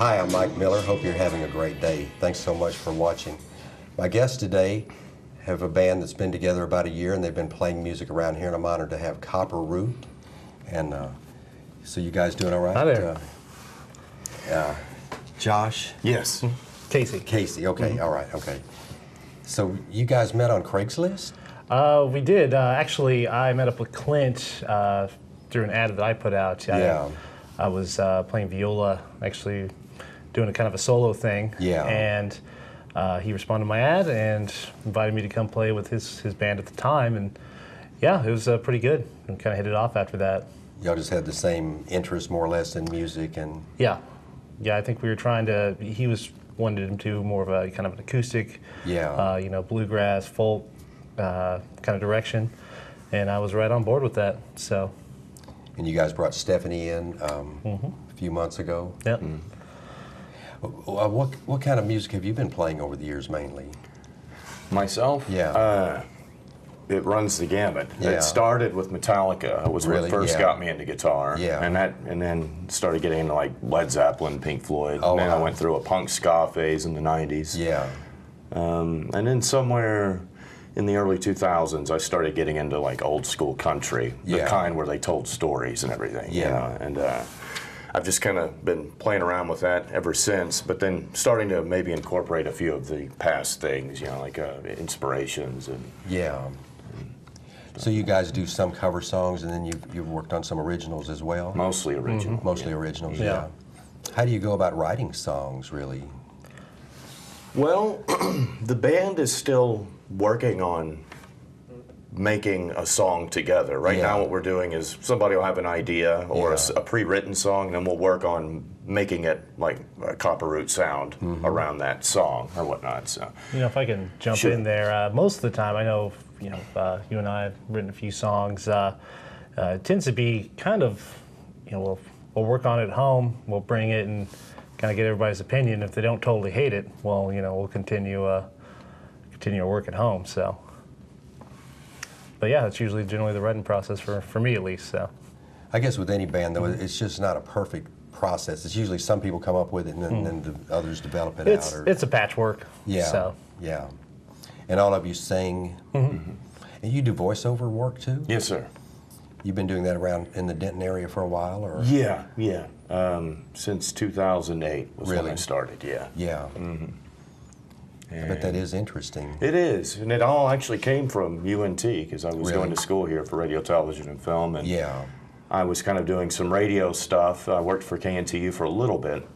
Hi, I'm Mike Miller. Hope you're having a great day. Thanks so much for watching. My guests today have a band that's been together about a year, and they've been playing music around here, and I'm honored to have Copper Root. And so you guys doing all right? Hi there. Josh? Yes. Casey. Casey, okay, all right, okay. So you guys met on Craigslist? We did. Actually, I met up with Clint through an ad that I put out. I was playing viola, actually doing a kind of a solo thing. Yeah. And he responded to my ad and invited me to come play with his band at the time. And yeah, it was pretty good. And kind of hit it off after that. Y'all just had the same interest, more or less, in music and... Yeah. Yeah, I think we were trying to, he wanted him to more of a kind of an acoustic, bluegrass, folk kind of direction. And I was right on board with that, so. And you guys brought Stephanie in a few months ago? Yep. What kind of music have you been playing over the years mainly? Myself? Yeah. It runs the gamut. Yeah. It started with Metallica. It was Really? what first Yeah. got me into guitar. Yeah. And then started getting into like Led Zeppelin, Pink Floyd. Oh, and then I wow. went through a punk ska phase in the 90s. Yeah. And then somewhere in the early 2000s, I started getting into like old school country, the Yeah. kind where they told stories and everything. You Yeah. know? And I've just kind of been playing around with that ever since, but then starting to maybe incorporate a few of the past things, you know, like inspirations and. Yeah. So you guys do some cover songs, and then you've worked on some originals as well? Mostly original. Mostly originals, Yeah. yeah. How do you go about writing songs, really? Well, the band is still working on making a song together. Right Yeah. now what we're doing is somebody will have an idea or Yeah. a pre-written song, and then we'll work on making it like a Copper Root sound around that song or whatnot. So. You know, if I can jump Sure. in there, most of the time, I know, you and I have written a few songs. It tends to be kind of, we'll work on it at home, we'll bring it and kind of get everybody's opinion. If they don't totally hate it, well, we'll continue our work at home. So, but yeah, that's usually generally the writing process for me at least. So, I guess with any band, though, it's just not a perfect process. It's usually some people come up with it, and then the others develop it out. It's a patchwork. Yeah, So. yeah. And all of you sing. And you do voiceover work, too? Yes, sir. You've been doing that around in the Denton area for a while, or? Yeah. Since 2008 was when Really? I started, yeah. Yeah. I bet that is interesting. It is, and it all actually came from UNT, because I was Really? going to school here for radio, television, and film, and Yeah. I was kind of doing some radio stuff. I worked for KNTU for a little bit,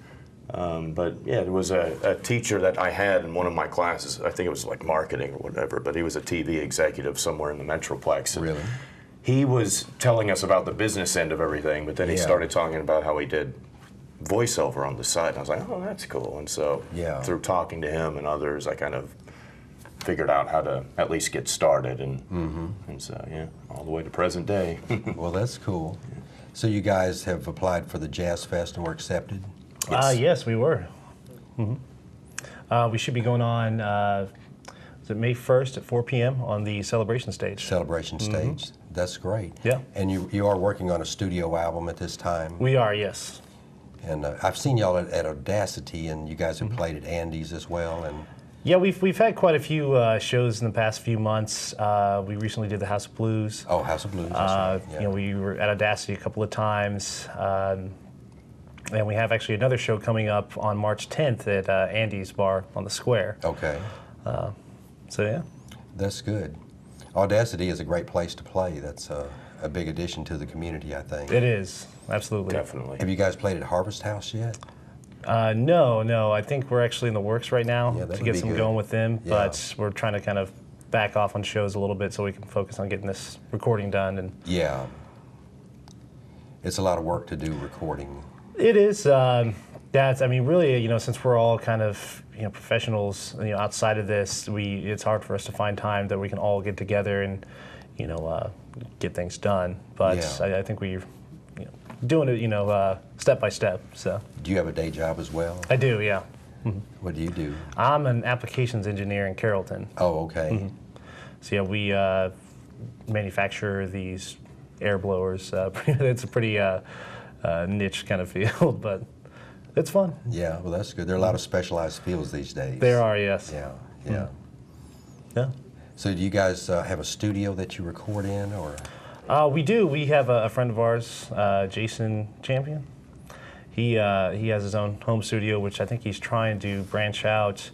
but yeah, there was a teacher that I had in one of my classes. I think it was like marketing or whatever, but he was a TV executive somewhere in the Metroplex. And Really? he was telling us about the business end of everything, but then he Yeah. started talking about how he did voiceover on the side, and I was like, oh, that's cool. And so Yeah. through talking to him and others, I kind of figured out how to at least get started, and so yeah, all the way to present day. Well, that's cool. So you guys have applied for the Jazz Fest and were accepted? Yes, we were. We should be going on, is it May 1st at 4 p.m. on the Celebration stage? Celebration stage. That's great. Yeah. And you are working on a studio album at this time? We are, yes. And I've seen y'all at Audacity, and you guys have played at Andy's as well. And Yeah, we've had quite a few shows in the past few months. We recently did the House of Blues. oh, House of Blues. That's right. Yeah. We were at Audacity a couple of times. And we have actually another show coming up on March 10th at Andy's Bar on the Square. Okay, So yeah. that's good. Audacity is a great place to play. That's a big addition to the community, I think. It is, absolutely. Definitely. Have you guys played at Harvest House yet? No. I think we're actually in the works right now Yeah, that to would get be some good. going with them, Yeah. but we're trying to kind of back off on shows a little bit so we can focus on getting this recording done. And Yeah. It's a lot of work to do recording. it is. Really, since we're all kind of professionals, outside of this, it's hard for us to find time that we can all get together and get things done. But Yeah. I think we're doing it, step by step. So Do you have a day job as well? I do, yeah. What do you do? I'm an applications engineer in Carrollton. Oh, okay. So yeah, we manufacture these air blowers. It's a pretty niche kind of field, but It's fun. Yeah, well, that's good. There are a lot of specialized fields these days. There are, yes. Yeah, yeah. Yeah. So do you guys have a studio that you record in, or? We do. We have a friend of ours, Jason Champion. He has his own home studio, which I think he's trying to branch out.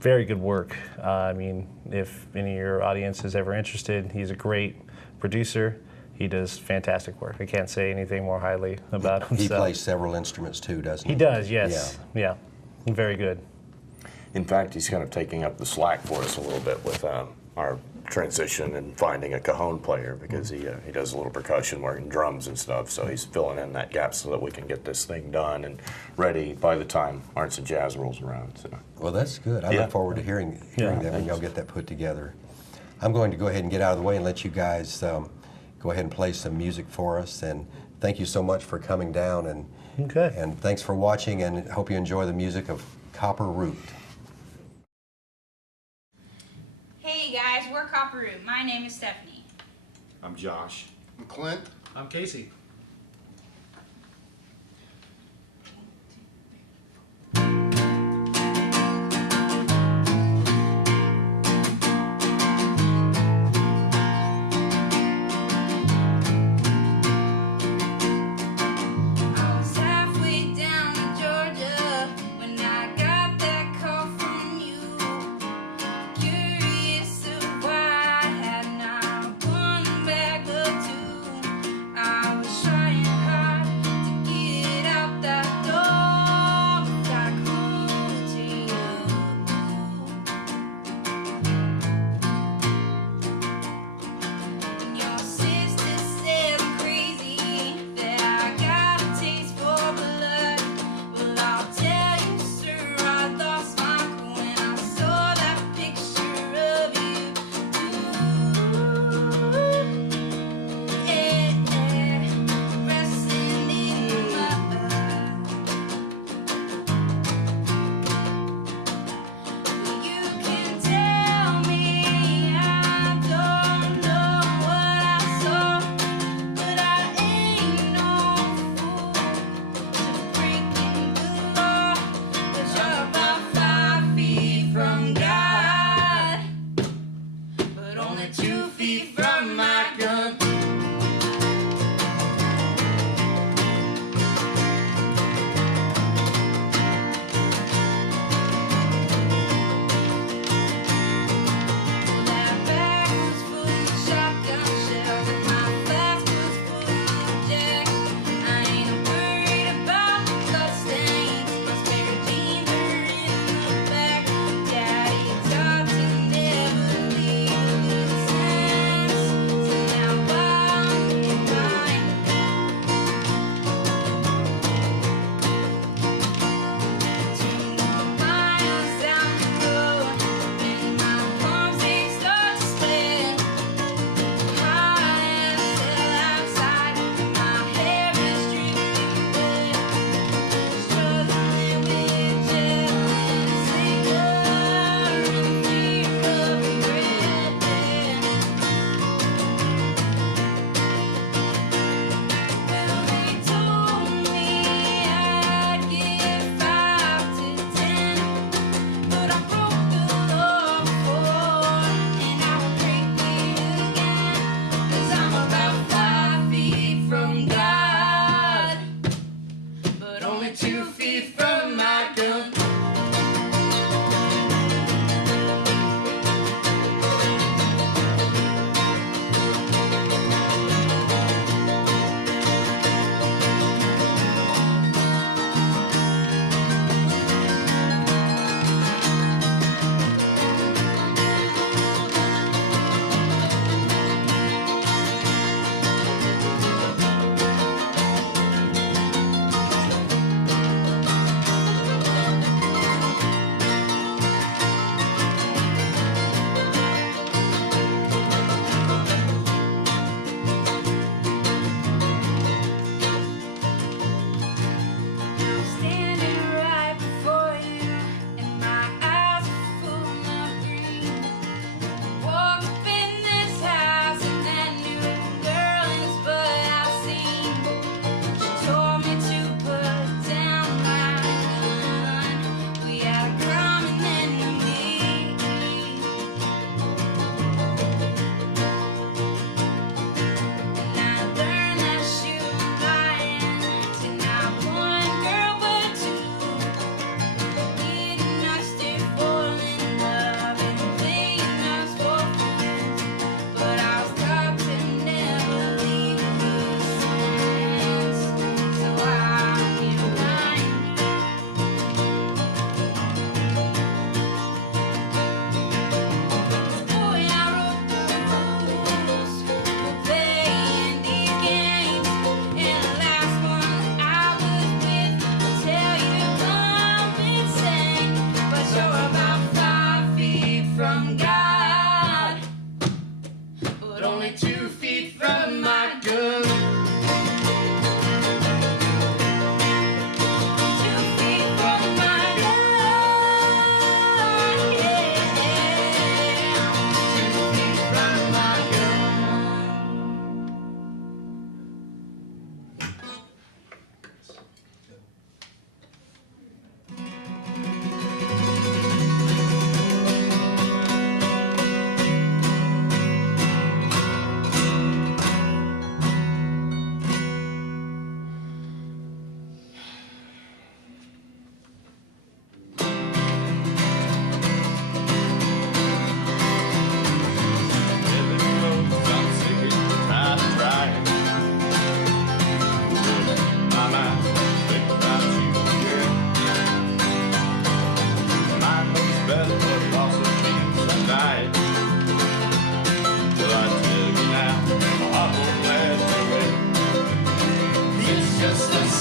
Very good work. I mean, if any of your audience is ever interested, he's a great producer. He does fantastic work. I can't say anything more highly about him. He so. plays several instruments too, doesn't he? He does, yes. Yeah. Very good. In fact, he's kind of taking up the slack for us a little bit with our transition and finding a cajon player, because he does a little percussion work and drums and stuff, so he's filling in that gap so that we can get this thing done and ready by the time Arts and Jazz rolls around. So. Well, that's good. I Yeah. look forward to hearing that when y'all get that put together. I'm going to go ahead and get out of the way and let you guys go ahead and play some music for us. And thank you so much for coming down. And thanks for watching, and hope you enjoy the music of Copper Root. Hey guys, we're Copper Root. My name is Stephanie. I'm Josh. I'm Clint. I'm Casey. I was halfway down to Georgia when I got that call from you. Curious of why I had not one bag or two. I was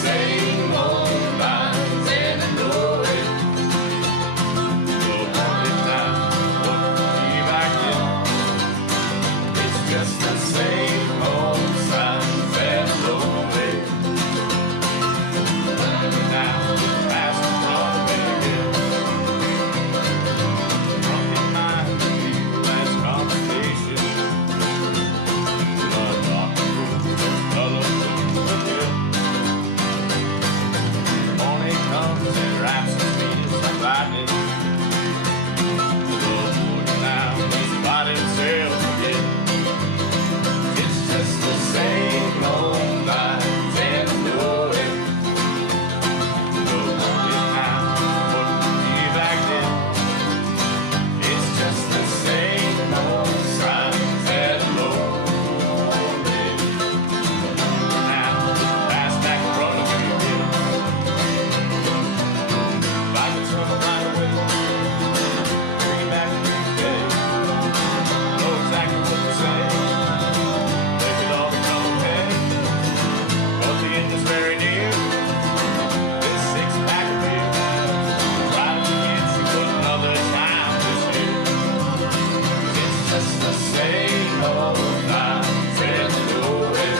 same old lines, and I know it. The morning now, what be back then? It's just the same old signs and lonely. Now, past the front of it again. From behind the last conversation. Morning comes and wraps his feet like lightning. The morning now, he's fighting himself again. It's just the same old lines and I know it. The morning now, what would be back then? It's just the same old signs and I know it. Now, pass back in front of me again. If I could turn the light away, bring it back to the day. Know exactly what to say. Make it all become okay. But the end is very near. This six-pack of beer, right against you put another time this year. It's just the same old lines and you know it.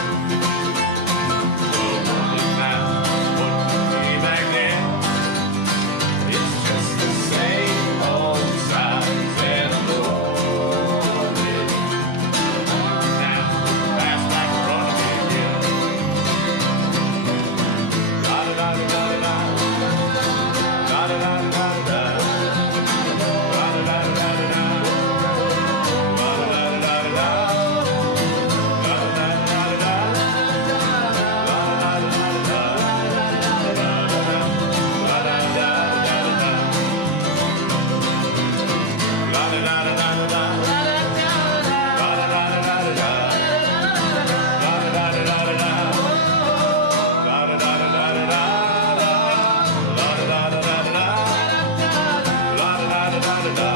The morning now, what would be back then? It's just the same old signs and I know it. Now, pass back in front of me again. La-da-da-da-da-da. La-da-da-da-da-da. La-da-da-da-da-da. La-da-da-da-da-da.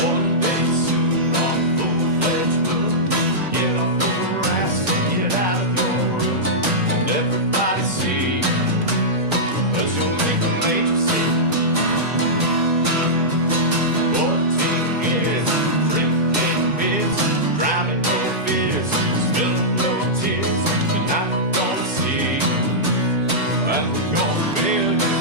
One day soon on full-fledged book, get off your ass and get out of your room. And everybody see, 'cause you'll make a major scene. 14 years, drinking beers, drowning your fears, spilling your tears. You're not gonna see that we're gonna fail you.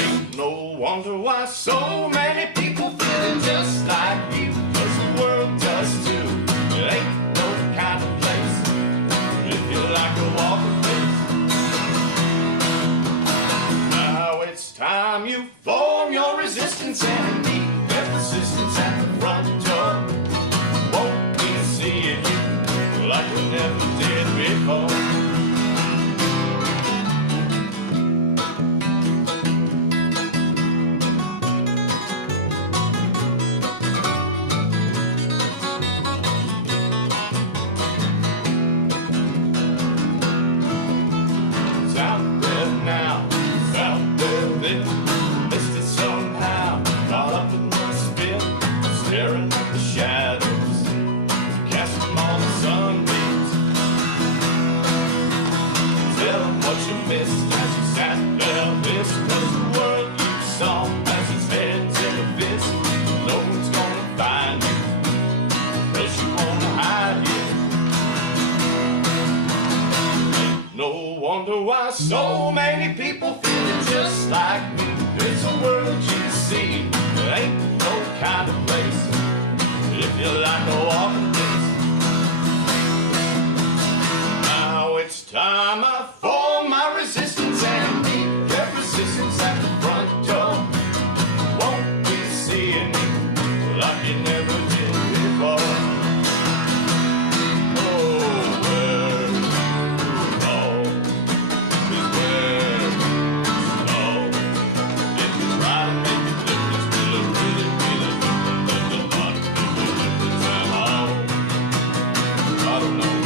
Ain't no wonder why so many people feeling just like you, 'cause the world does too. It ain't no kind of place if you like to walk a face. Now it's time you form your resistance and meet that resistance at the front door. Won't be seeing you like we never did before. It's out there now, it's out there then. Missed it somehow, caught up in the spin, staring at the shadows, casting all the sunbeams. Tell 'em what you missed as you sat there, this 'cause the world you saw as his head's in a fist. No one's gonna find you, 'cause you wanna hide you. Ain't no wonder why so many people feeling just like me. It's a world you see, it ain't no kind of place if you like a walking pace. time I fold my resistance and meet that resistance at the front door. Won't be seeing you like you never did before. Oh, where all is where all. If you try to make a difference, will it really, really different? There's a lot of difference at all. I don't know.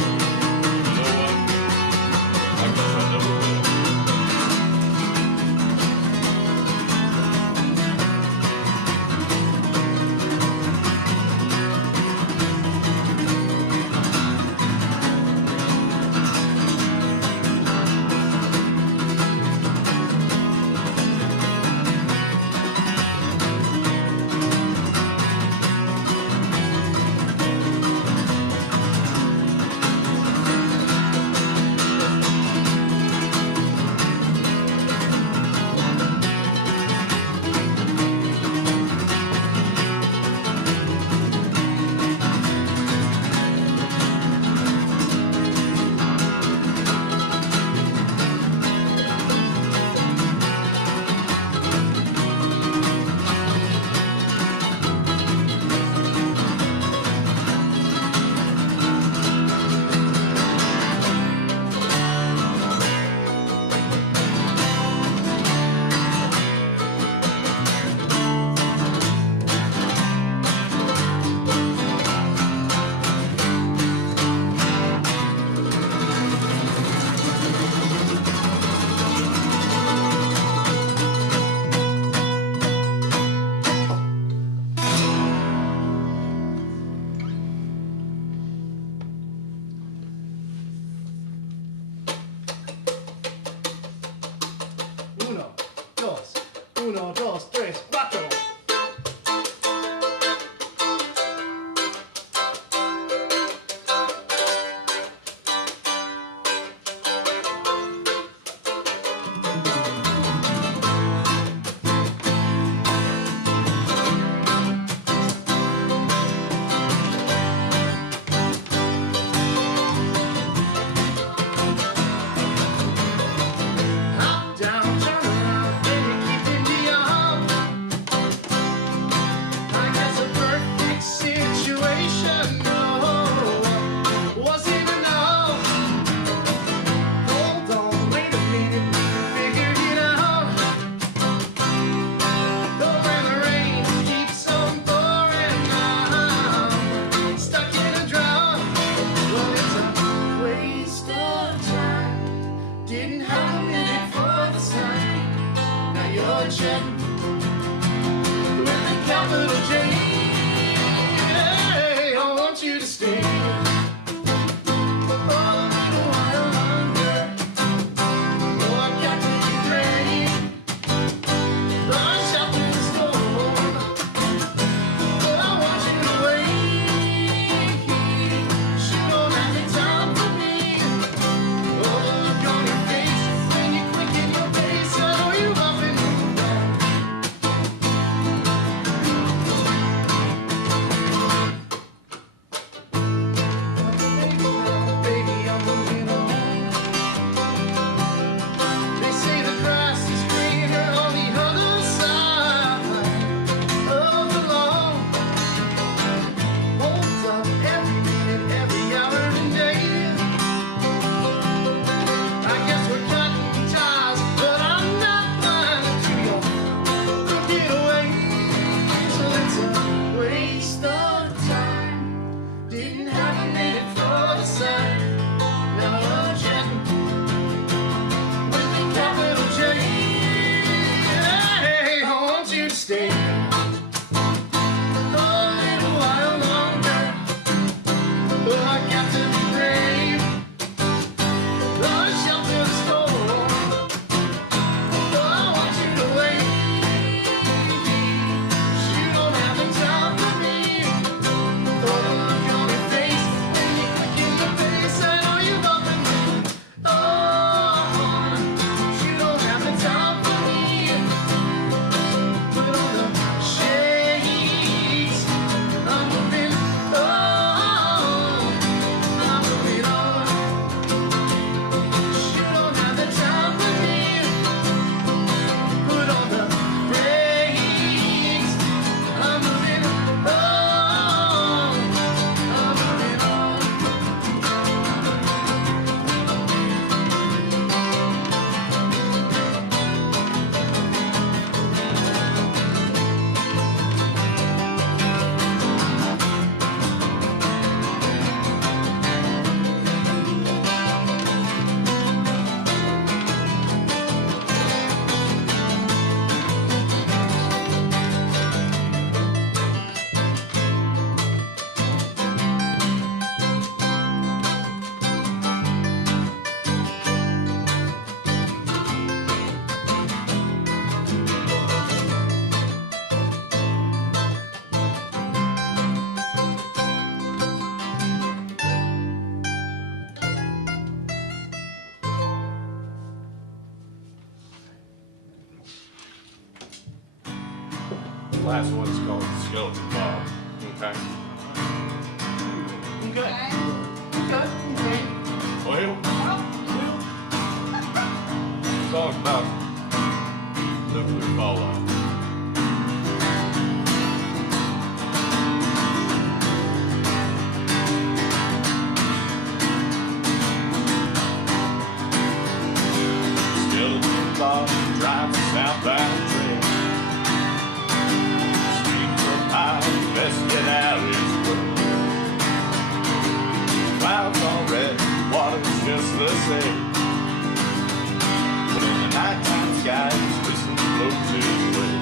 Uno, dos, tres, cuatro. Check with a capital J. I want you to stay for a little while longer. Oh, I got to be ready. Rush out through the storm, but I want you to wait. You don't have any time for me. Oh, the look on your face when you click in your face. I know you up and last one's called Skeleton Bob. Okay. Well, song about nuclear fallout. Skeleton Bob drives a southbound train. Streets up high, best get out his way. Clouds all red, water's just the same. But in the nighttime sky, he's whistling floats his way.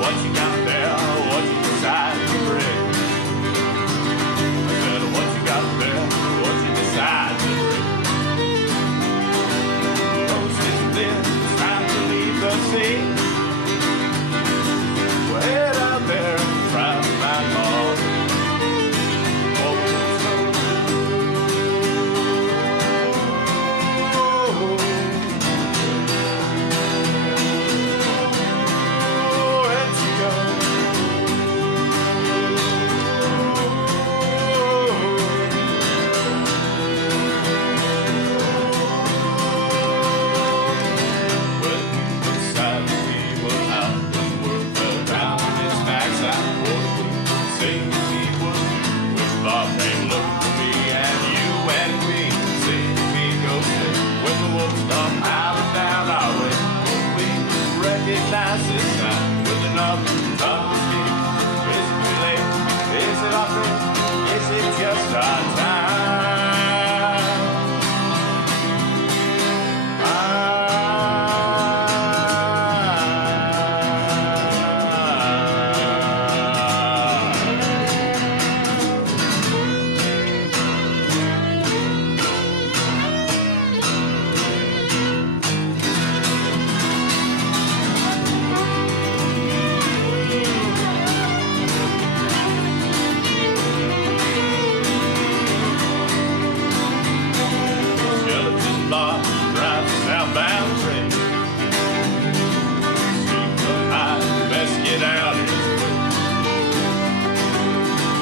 What you got there? What you decide to bring? I said, what you got there? What you decide to bring? Oh, since then, it's time to leave the sea. We'll head out there and try to find all. Recognize this sign with enough time to speak. Is it too late? Is it our fate? Is it just our time? Skeleton Bob drives a southbound train. Streets up high, best get out his way.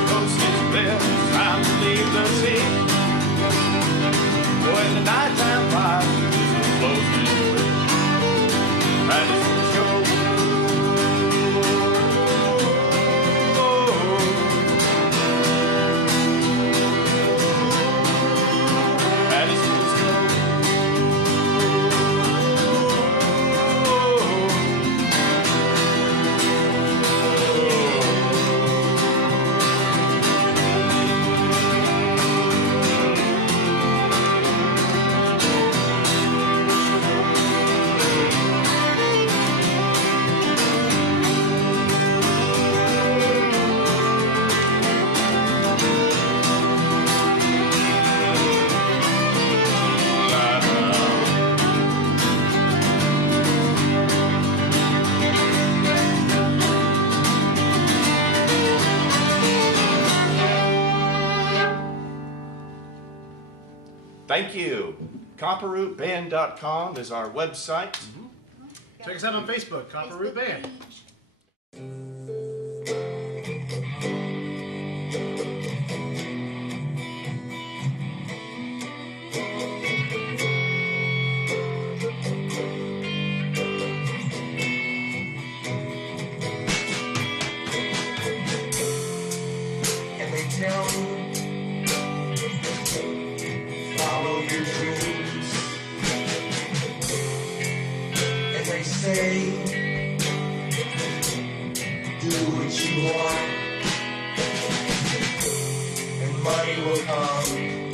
Coast is clear, it's time to leave the sea. When the nighttime fire just blows his way. Madison Show. Thank you. CopperRootBand.com is our website. Check us out on Facebook, Copper Root Band. And they tell me, follow your dreams. And they say, do what you want, and money will come.